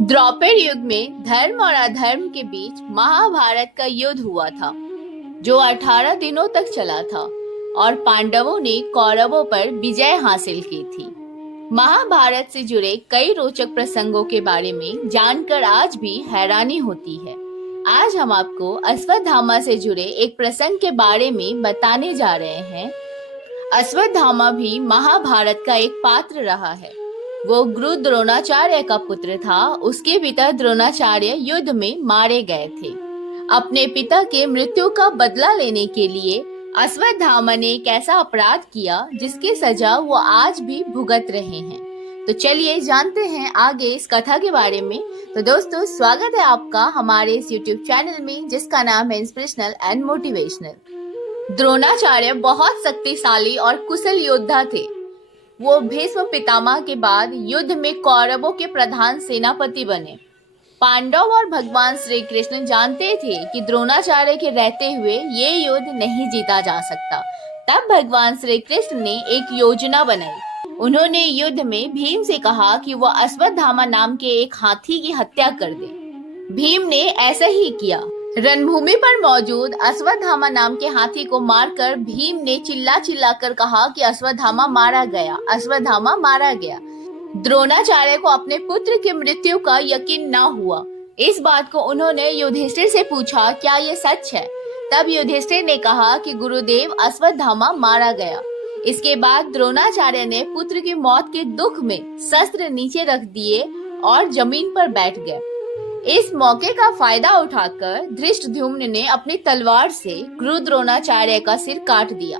द्वापर युग में धर्म और अधर्म के बीच महाभारत का युद्ध हुआ था, जो 18 दिनों तक चला था और पांडवों ने कौरवों पर विजय हासिल की थी। महाभारत से जुड़े कई रोचक प्रसंगों के बारे में जानकर आज भी हैरानी होती है। आज हम आपको अश्वत्थामा से जुड़े एक प्रसंग के बारे में बताने जा रहे हैं। अश्वत्थामा भी महाभारत का एक पात्र रहा है। वो गुरु द्रोणाचार्य का पुत्र था। उसके पिता द्रोणाचार्य युद्ध में मारे गए थे। अपने पिता के मृत्यु का बदला लेने के लिए अश्वत्थामा ने एक ऐसा अपराध किया जिसकी सजा वो आज भी भुगत रहे हैं। तो चलिए जानते हैं आगे इस कथा के बारे में। तो दोस्तों, स्वागत है आपका हमारे इस YouTube चैनल में, जिसका नाम है इंस्पिरेशनल एंड मोटिवेशनल। द्रोणाचार्य बहुत शक्तिशाली और कुशल योद्धा थे। वो भीष्म पितामह के बाद युद्ध में कौरवों के प्रधान सेनापति बने। पांडव और भगवान श्री कृष्ण जानते थे कि द्रोणाचार्य के रहते हुए ये युद्ध नहीं जीता जा सकता। तब भगवान श्री कृष्ण ने एक योजना बनाई। उन्होंने युद्ध में भीम से कहा कि वह अश्वत्थामा नाम के एक हाथी की हत्या कर दे। भीम ने ऐसा ही किया। रणभूमि पर मौजूद अश्वत्थामा नाम के हाथी को मारकर भीम ने चिल्ला चिल्ला कर कहा कि अश्वत्थामा मारा गया, अश्वत्थामा मारा गया। द्रोणाचार्य को अपने पुत्र की मृत्यु का यकीन न हुआ। इस बात को उन्होंने युधिष्ठिर से पूछा, क्या ये सच है? तब युधिष्ठिर ने कहा कि गुरुदेव, अश्वत्थामा मारा गया। इसके बाद द्रोणाचार्य ने पुत्र की मौत के दुख में शस्त्र नीचे रख दिए और जमीन पर बैठ गए। इस मौके का फायदा उठाकर धृष्टद्युम्न ने अपनी तलवार से गुरु द्रोणाचार्य का सिर काट दिया।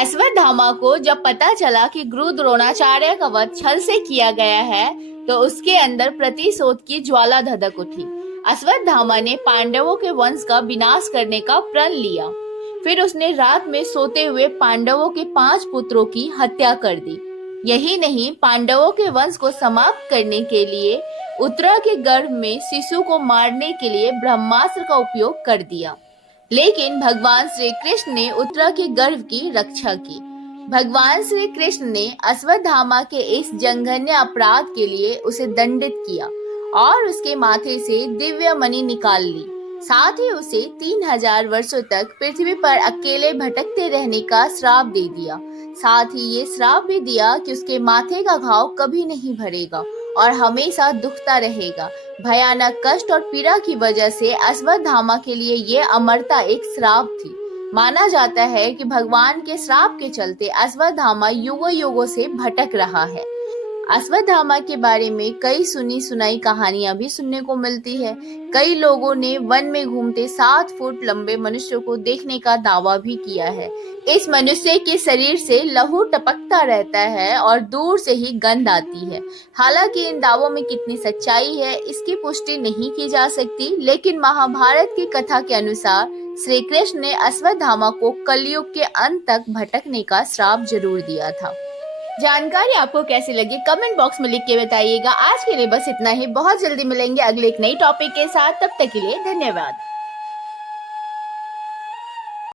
अश्वत्थामा को जब पता चला कि गुरु द्रोणाचार्य का वध छल से किया गया है, तो उसके अंदर प्रतिशोध की ज्वाला धधक उठी। अश्वत्थामा ने पांडवों के वंश का विनाश करने का प्रण लिया। फिर उसने रात में सोते हुए पांडवों के 5 पुत्रों की हत्या कर दी। यही नहीं, पांडवों के वंश को समाप्त करने के लिए उत्तरा के गर्भ में शिशु को मारने के लिए ब्रह्मास्त्र का उपयोग कर दिया। लेकिन भगवान श्री कृष्ण ने उत्तरा के गर्भ की रक्षा की। भगवान श्री कृष्ण ने अश्वत्थामा के इस जघन्य अपराध के लिए उसे दंडित किया और उसके माथे से दिव्य मणि निकाल ली। साथ ही उसे 3000 वर्षों तक पृथ्वी पर अकेले भटकते रहने का श्राप दे दिया। साथ ही ये श्राप भी दिया कि उसके माथे का घाव कभी नहीं भरेगा और हमेशा दुखता रहेगा। भयानक कष्ट और पीड़ा की वजह से अश्वत्थामा के लिए ये अमरता एक श्राप थी। माना जाता है कि भगवान के श्राप के चलते अश्वत्थामा युगों युगों से भटक रहा है। अश्वत्थामा के बारे में कई सुनी सुनाई कहानियां भी सुनने को मिलती है। कई लोगों ने वन में घूमते 7 फुट लंबे मनुष्य को देखने का दावा भी किया है। इस मनुष्य के शरीर से लहू टपकता रहता है और दूर से ही गंध आती है। हालांकि इन दावों में कितनी सच्चाई है, इसकी पुष्टि नहीं की जा सकती, लेकिन महाभारत की कथा के अनुसार श्री कृष्ण ने अश्वत्थामा को कलयुग के अंत तक भटकने का श्राप जरूर दिया था। जानकारी आपको कैसी लगी कमेंट बॉक्स में लिख के बताइएगा। आज के लिए बस इतना ही। बहुत जल्दी मिलेंगे अगले एक नई टॉपिक के साथ। तब तक के लिए धन्यवाद।